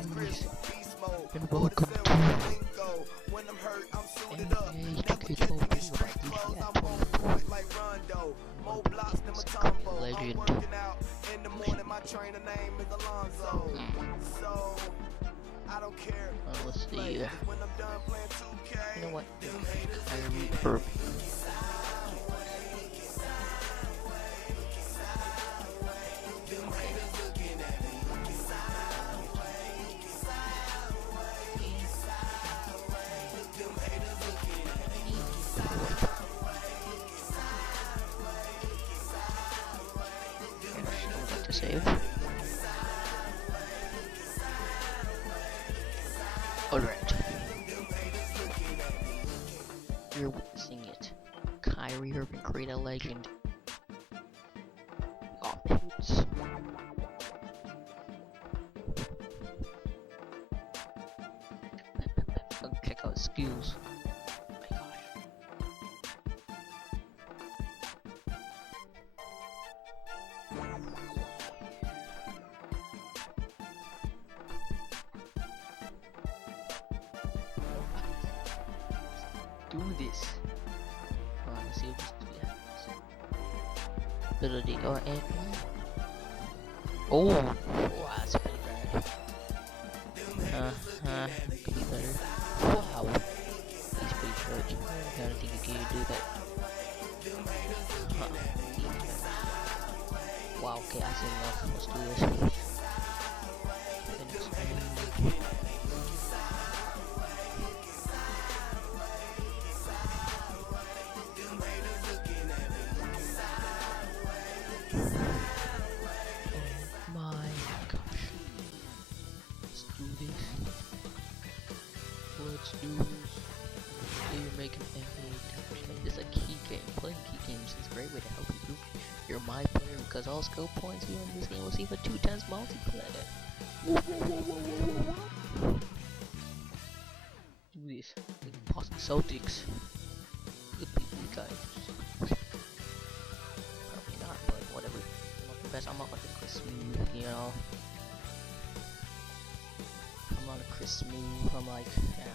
and welcome to NBA 2K12 legend. Let's see. You know what? Kyrie Irving. To save. Alright. You're witnessing it. Kyrie Irving create a legend. Offense. Check out his skills. Do this. Let's see what this do. Ability or and oh, that's pretty bad. Could be better. Wow, he's pretty charged. I don't think you can do that. Wow, okay, I see enough. Let's do this. Let's do this. You're making NBA. This is a key game. Playing key games is a great way to help you improve your my player because all skill points here in this game will see for 2 times multiplayer. Do this. Like Boston Celtics. Good people, you guys. Probably not, but whatever. I'm not the best. I'm not like a Chris Smooth, you know. I'm not a Chris Smooth. I'm like, yeah.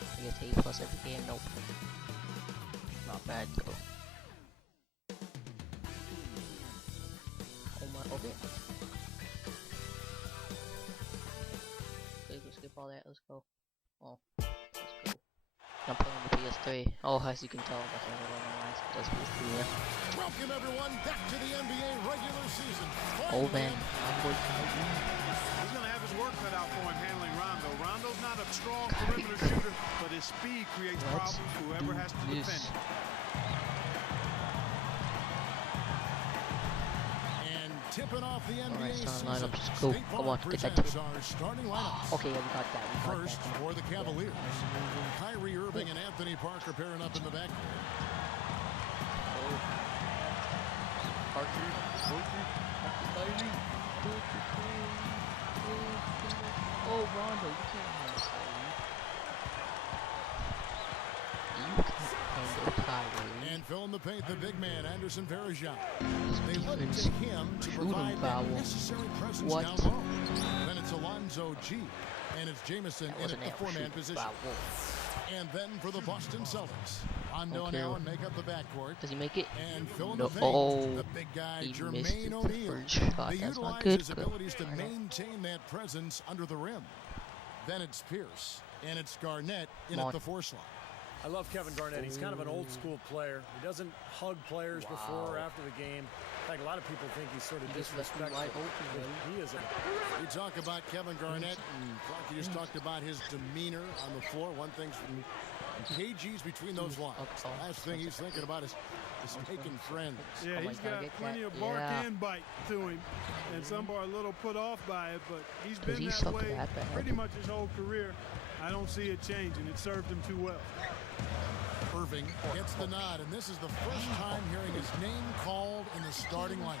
I get A plus every game. Nope. Not bad though. Oh my. Okay. Okay, let's skip all that. Let's go. Oh, let's go. I'm playing the PS3. Oh, as you can tell, that's one of my lines. That's PS3. Yeah. Welcome everyone back to the NBA regular season. Oh man, I'm going He's going to have his work cut out for him handling Rondo. Rondo's not a strong perimeter shooter, but his speed creates problems for whoever has to defend him. And tipping off the NBA season. Lineup, just go. Come on, get that team. Okay, yeah, we got that. First for the Cavaliers, Kyrie Irving and Anthony Parker pairing up in the back. Oh, Rondo, you can't handle Kyrie. You can't handle Kyrie. And filling the paint, the big man, Anderson Varejao. They look to him to provide that necessary presence down low. Then it's Alonzo G. And it's Jamison in at the four-man position. And then for the Boston Celtics, Rondo and Allen make up the backcourt. Does he make it? And filling No. the paint, the big guy, Jermaine O'Neal. They utilize his abilities to maintain that presence under the rim. Then it's Pierce, and it's Garnett in at the 4 slot. I love Kevin Garnett. He's kind of an old school player. He doesn't hug players before or after the game. In fact, a lot of people think he's sort of disrespectful. He isn't. We talk about Kevin Garnett, and Frankie just talked about his demeanor on the floor. One thing's from KG's between those lines. Last thing he's thinking about is making friends. Yeah, he's got plenty of bark and bite to him, and some are a little put off by it, but he's been that way pretty much his whole career. I don't see it changing. It served him too well. Irving gets the nod, and this is the first time hearing his name called in the starting lineup.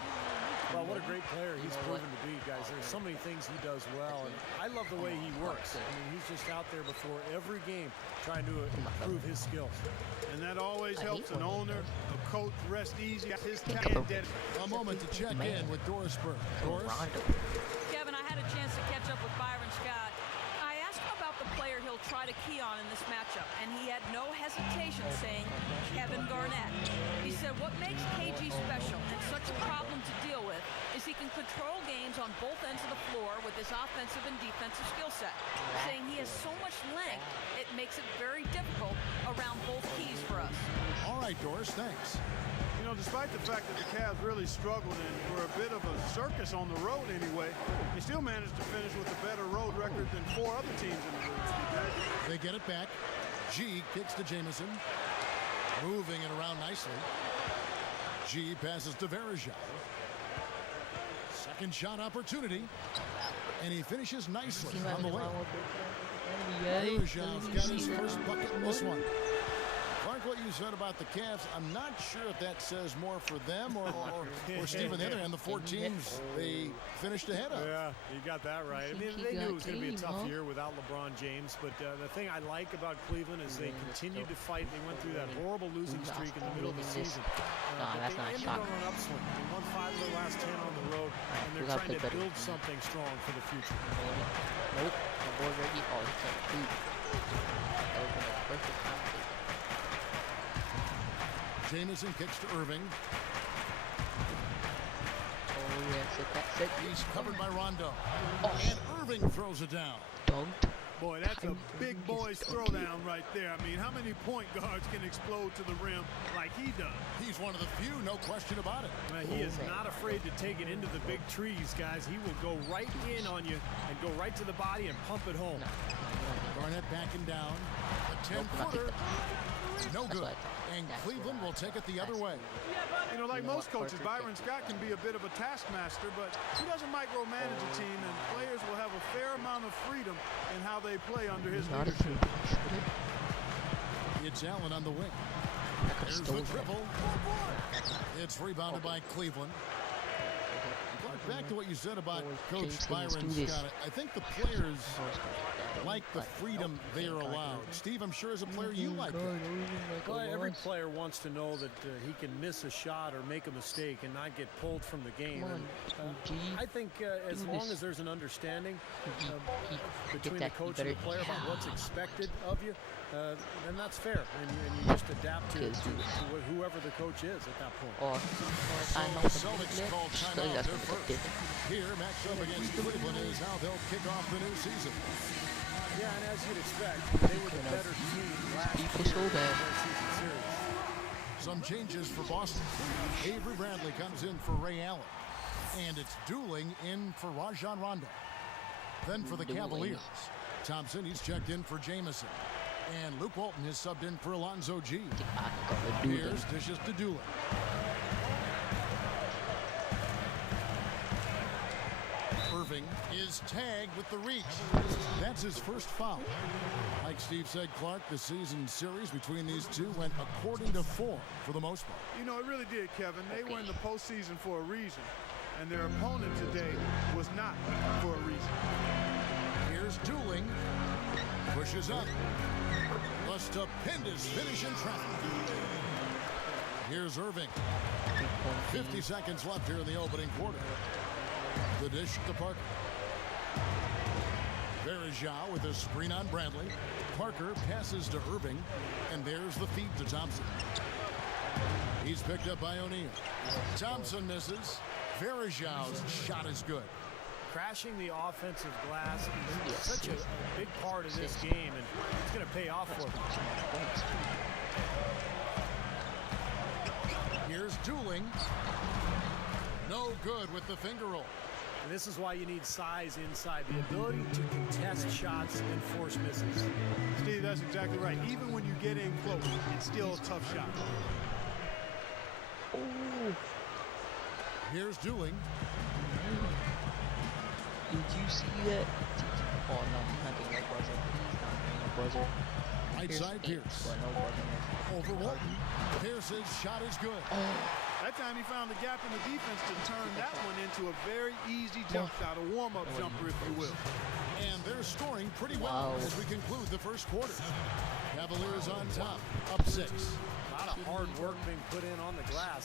Well, what a great player he's proven to be, guys. There's so many things he does well, and I love the way he works. I mean, he's just out there before every game trying to improve his skills. And that always helps an owner, a coach rest easy. His talent. A moment to check in with Doris Burke. Doris? Kevin, I had a chance to catch up key on in this matchup, and he had no hesitation saying Kevin Garnett. He said what makes KG special and such a problem to deal with is he can control games on both ends of the floor with his offensive and defensive skill set. Saying he has so much length, it makes it very difficult around both keys for us. All right, Doris, thanks. You know, despite the fact that the Cavs really struggled and were a bit of a circus on the road anyway, they still managed to finish with a better road record than 4 other teams in the league. They get it back. G kicks to Jamison. Moving it around nicely. G passes to Verejao. Second shot opportunity. And he finishes nicely on the way. Verejao's got his first bucket in this one. Like what you said about the Cavs, I'm not sure if that says more for them or Steve on the other end, the 4 teams they finished ahead of. Yeah, you got that right. I mean, they knew it was going to be a tough year without LeBron James, but the thing I like about Cleveland is they continued to fight. They went through that horrible losing streak in the middle of the season. But they ended on an upswing. They won 5 of their last 10 on the road, and they're trying to build something strong for the future. Nope, the boy ready. Oh, he can't shoot. That would have been a perfect time. Jamison kicks to Irving. Oh, yeah, He's covered by Rondo. Oh. And Irving throws it down. Dunked. Boy, that's a big boys throwdown right there. I mean, how many point guards can explode to the rim like he does? He's one of the few, no question about it. He is not afraid to take it into the big trees, guys. He will go right in on you and go right to the body and pump it home. Garnett backing down. A 10-footer. No good. And Cleveland will take it the other way. You know, like most coaches, Byron Scott can be a bit of a taskmaster, but he doesn't micromanage a team, and players will have a fair amount of freedom in how they play under his leadership. It's Allen on the wing. There's the triple. It's rebounded by Cleveland. Back to what you said about Coach Byron Scott. I think the players like the freedom they are allowed. Steve, I'm sure as a player you like it. Well, every player wants to know that he can miss a shot or make a mistake and not get pulled from the game. And, I think as long as there's an understanding between the coach and the player about what's expected of you, then that's fair. And you just adapt to whoever the coach is at that point. Celtics call timeout their first. Here, matched up against Cleveland is how they'll kick off the new season. Yeah, and as you'd expect, they were the better team last year in their season series. Some changes for Boston. Avery Bradley comes in for Ray Allen. And it's Dooling in for Rajon Rondo. Then for the Cavaliers, Thompson, he's checked in for Jamison. And Luke Walton is subbed in for Alonzo G. Here's dishes to Dooling. Irving is tagged with the reach. That's his first foul. Like Steve said, Clark, the season series between these two went according to form for the most part. You know, it really did, Kevin. They were in the postseason for a reason, and their opponent today was not for a reason. Here's Dooling. Pushes up. A stupendous finish in traffic. Here's Irving. 50 seconds left here in the opening quarter. The dish to Parker. Verejao with a screen on Bradley. Parker passes to Irving. And there's the feed to Thompson. He's picked up by O'Neal. Thompson misses. Verejao's shot is good. Crashing the offensive glass is such a big part of this game, and it's going to pay off for them. Here's Dooling. No good with the finger roll. And this is why you need size inside, the ability to contest shots and force misses. Steve, that's exactly right. Even when you get in close, it's still a tough shot. Oh. Here's Dooling. Did you see that? Oh no, he's not getting that buzzer. He's not getting a buzzer. Right side Pierce. Over Walton. Pierce's shot is good. Oh. That time he found the gap in the defense to turn that one into a very easy jump shot, a warm-up jumper, if you will. And they're scoring pretty well as we conclude the first quarter. Cavaliers on top, up 6. A lot of hard work being put in on the glass.